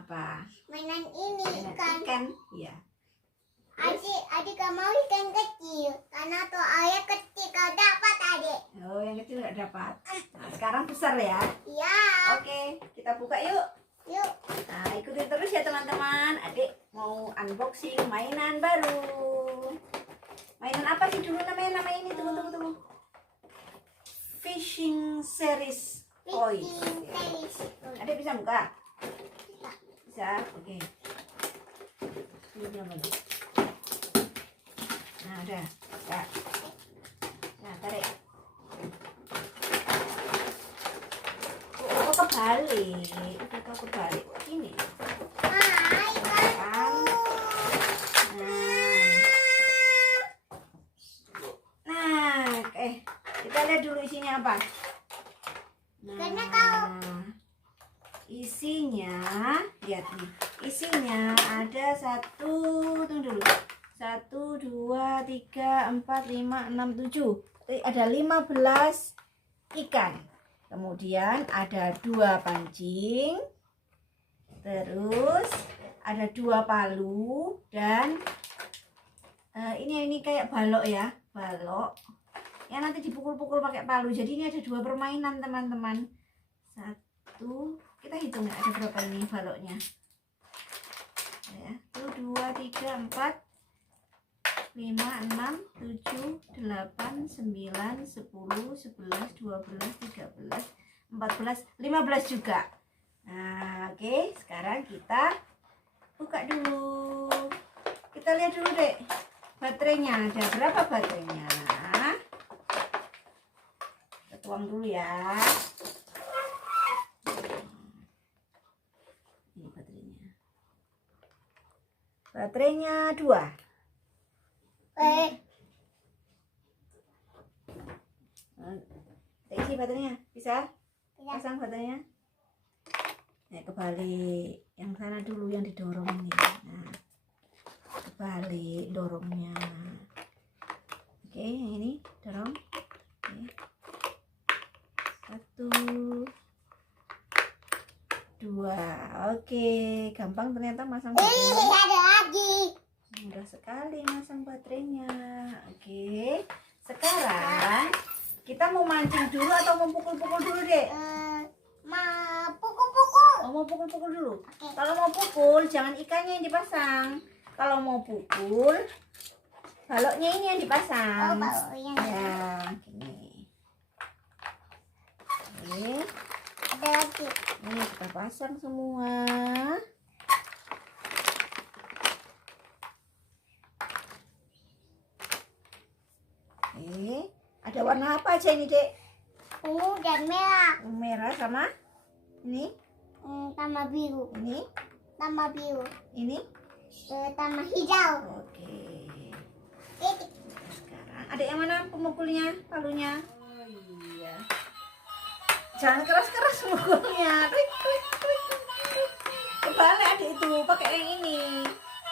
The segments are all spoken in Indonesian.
apa? Mainan ini Mainan ikan. ikan. Iya. Adik gak mau ikan kecil karena tuh ayah kecil kau dapat adik. Oh, yang kecil nggak dapat. Nah, sekarang besar ya. Iya. Oke, kita buka yuk. Yuk. Nah, ikutin terus ya teman-teman. Adik mau unboxing mainan baru. Mainan apa sih dulu namanya? Nama ini tunggu. Fishing series toys. Adik bisa buka? Bisa. Oke. Ini apa nih? Nah, udah. Ya. Nah, tarik. Oh, kebalik. Kok kebalik? Ini. Kan. Nah, kita lihat dulu isinya apa. Karena kau isinya, lihat nih. Isinya ada 1, 2, 3, 4, 5, 6, 7. Ada 15 ikan. Kemudian ada 2 pancing. Terus ada 2 palu dan ini kayak balok ya, balok. Ya nanti dipukul-pukul pakai palu. Jadi ini ada 2 permainan teman-teman. 1, kita hitung ada berapa ini baloknya. Ya, 1, 2, 3, 4, 5, 6, 7, 8, 9, 10, 11, 12, 13, 14, 15 juga. Nah, oke, sekarang kita buka dulu. Kita lihat dulu deh baterainya. Ada berapa baterainya? Kita tuang dulu ya. Ini baterainya. Baterainya 2. Isi baterainya bisa pasang baterainya. Nah, kebalik yang sana dulu yang didorong ini. Nah, kebalik dorongnya. Oke, yang ini dorong. Oke. 1, 2. Oke, gampang ternyata masang baterainya. Ada lagi. Mudah sekali masang baterainya. Oke, sekarang kita mau mancing dulu atau mau pukul-pukul dulu deh? Mau pukul-pukul. Oh, mau pukul-pukul dulu. Oke. Kalau mau pukul, jangan ikannya yang dipasang. Kalau mau pukul, baloknya ini yang dipasang. Oh, baloknya. Ya, gini. Oke. Ada lagi. Ini kita pasang semua. Oke. Ada warna apa aja ini, Dek? Ungu dan merah. Merah sama ini, Tambah biru. ini, Tambah biru. ini. Tambah hijau. Oke. Titik. Sekarang ada yang mana pemukulnya, palunya? Oh iya. Jangan keras-keras mukulnya. Klik, klik, klik, klik. Kebalik adik itu, pakai yang ini.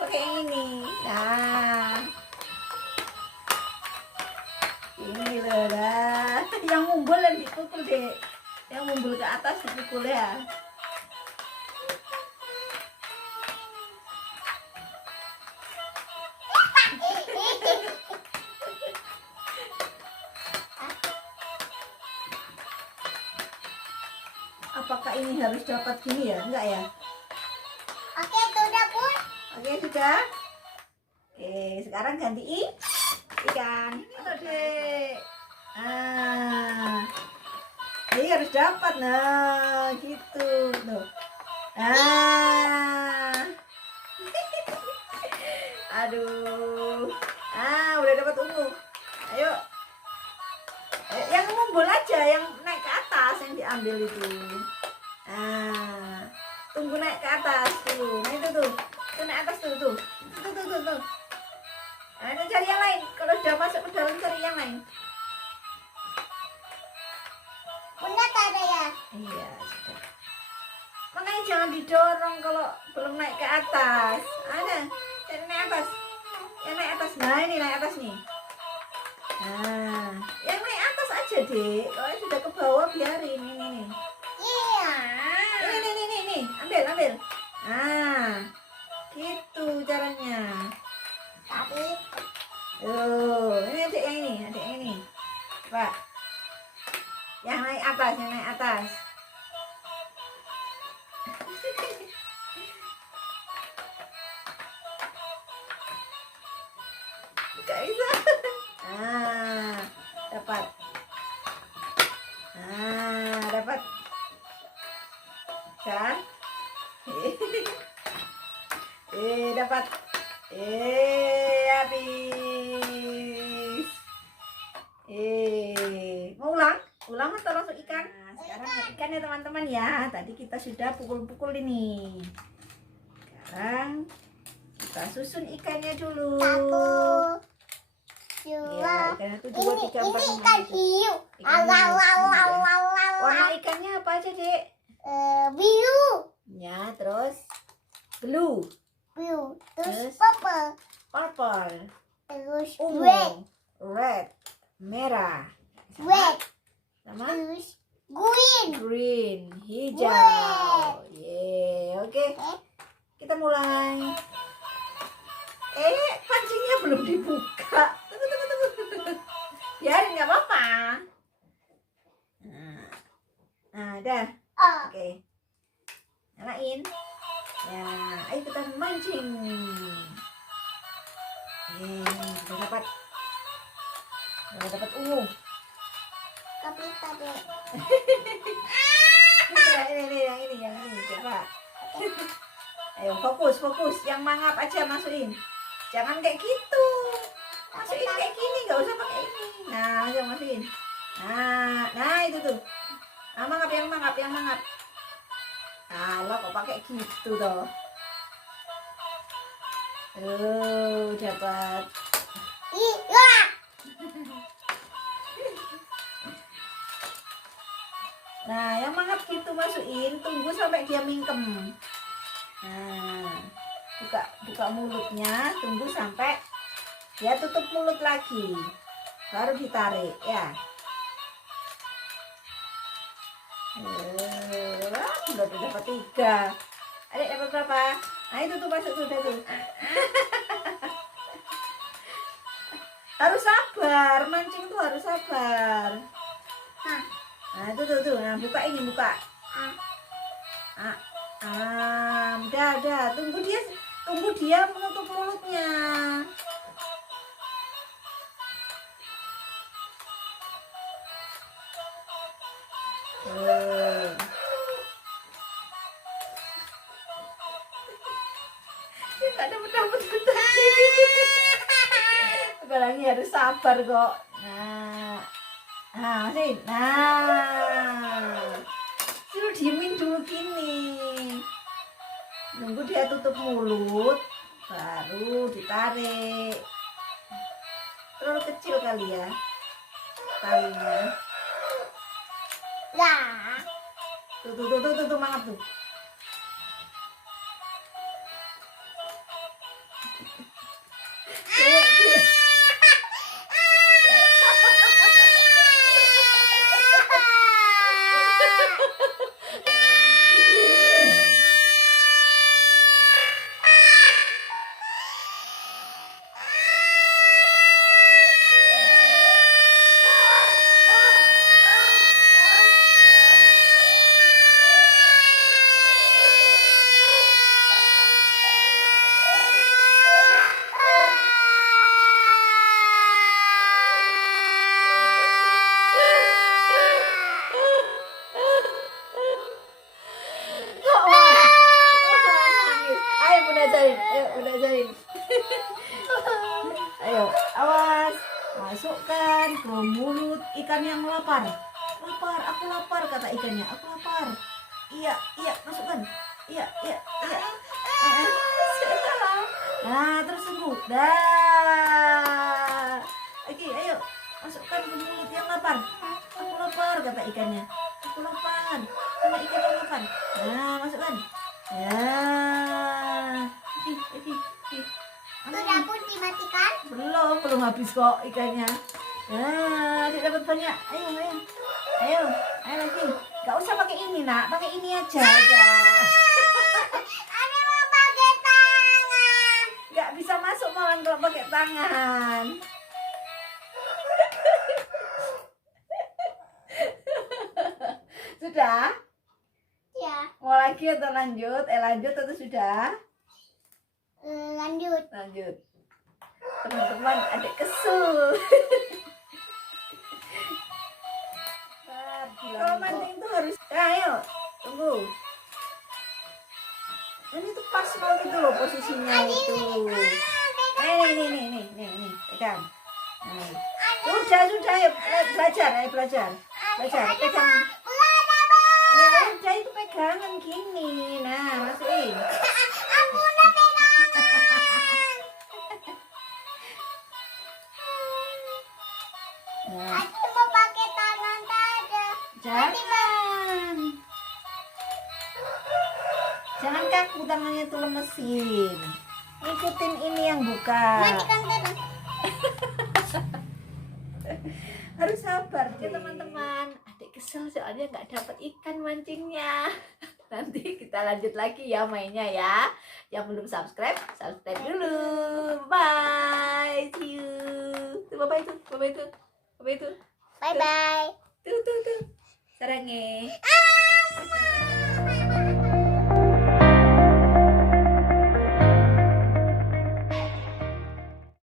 Pakai yang ini. Nah. Ini loh dah. Yang mumbul yang dipukul, Dek. Yang mumbul ke atas dipukul ya. Apakah ini harus dapat gini ya? Enggak ya? Oke, sudah pun. Oke, sudah. Oke, sekarang ganti ikan. Aduh, Dek. Ini harus dapat. Nah, gitu. Tuh. Aduh. Udah dapat ungu. Ayo. Yang ngumpul aja, yang naik ke atas yang diambil itu. Tunggu naik ke atas dulu. Nah itu tuh. Itu naik atas tuh. Tuh. Nah, ini cari yang lain. Kalau sudah masuk ke dalam cari yang lain. Bunda tak ada ya? Iya, sudah. Makanya jangan didorong kalau belum naik ke atas. Ada. Cari naik atas. Yang naik atas. Nah, ini naik atas nih. Nah, yang naik atas aja, Dek. Kalau sudah ke bawah biarin ini nih. Iya. Ini. Ambil. Nah, gitu caranya. Tapi Ini adik yang ini. Pak. Yang naik atas. Gak bisa. Ah, dapat. Dapat. Kan? Dapat. Habis. Mau ulang? Ulang atau langsung ikan? Nah, sekarang ya ikan ya teman-teman ya. Tadi kita sudah pukul-pukul ini. Sekarang kita susun ikannya dulu. 1, 2. Iya, ikannya tuh 2, 3, 4, 5. Ini ikan hiu. Ikan hiu. Warna Warna ikannya apa aja, Dek? biru. Ya, terus blue, Biru. Terus Terus? purple. purple, Terus ungu, red, merah, red. sama Terus green. green, hijau. Red. Oke. Kita mulai. Pancingnya belum dibuka. Tunggu. Biarin, nggak apa-apa. Nah, dah. Oh. Oke. Nyalain. Ya, ayo kita mancing. Udah dapat ungu. Tapi tadi Ini yang ini coba. Ayo fokus. Yang mangap aja masukin. Jangan kayak gitu. Masukin kayak gini, nggak usah pakai ini. Nah, ayo masukin. Nah itu tuh. Mangap. Kalau kok pakai gitu toh. Dapat. iya. Nah, yang mangap gitu masukin, tunggu sampai dia mingkem. Nah, buka mulutnya, tunggu sampai dia tutup mulut lagi. Baru ditarik ya. Udah dapat 3. Adik dapat berapa? Nah, itu tuh masuk tuh. Harus sabar, mancing tuh harus sabar. Nah, itu tuh. Nah, buka. Udah. Tunggu dia menutup mulutnya. Nggak dapat tadi. Apalagi harus sabar kok. Masih. Suruh diemin dulu gini. Nunggu dia tutup mulut, baru ditarik. Terlalu kecil kali ya talinya. Lah. Tuh mangap tuh. Ayo, awas. Masukkan ke mulut ikan yang lapar. Aku lapar kata ikannya. Aku lapar. Iya, masukkan. Iya. Nah, terus tunggu. Dah. Oke, ayo. Masukkan ke mulut yang lapar. Aku lapar kata ikannya. Aku lapar. Sama ikan yang lapar. Nah, masukkan. Ya. Oke. Sudah pun dimatikan? Belum habis kok ikannya. Nah, dia dapat banyak. Ayo lagi. Gak usah pakai ini, Nak. Pakai ini aja. Ada tangan. Sudah? Ya, Mau lagi atau lanjut? Lanjut atau sudah? lanjut. Lanjut. Teman-teman, adik kesel. Kalau mancing tuh harus, ayo, tunggu. Ini tuh pas mau gitu loh posisinya itu. Nih, pegang. Nah. Sudah, ayo belajar, belajar, pegang. Ya udah itu pegangan gini, nah masukin. Aku udah pegangan. Nah, Aku mau pakai tangan saja. jangan kaku tangannya tuh lemesin. Ikutin ini yang buka. Matikan terus. Harus sabar ya teman-teman. Adik kesel soalnya nggak dapat ikan mancingnya. Nanti kita lanjut lagi ya mainnya ya. Yang belum subscribe dulu. Bye, see you. Tuh, bye itu. Bye bye. Tuh. Sarangnya.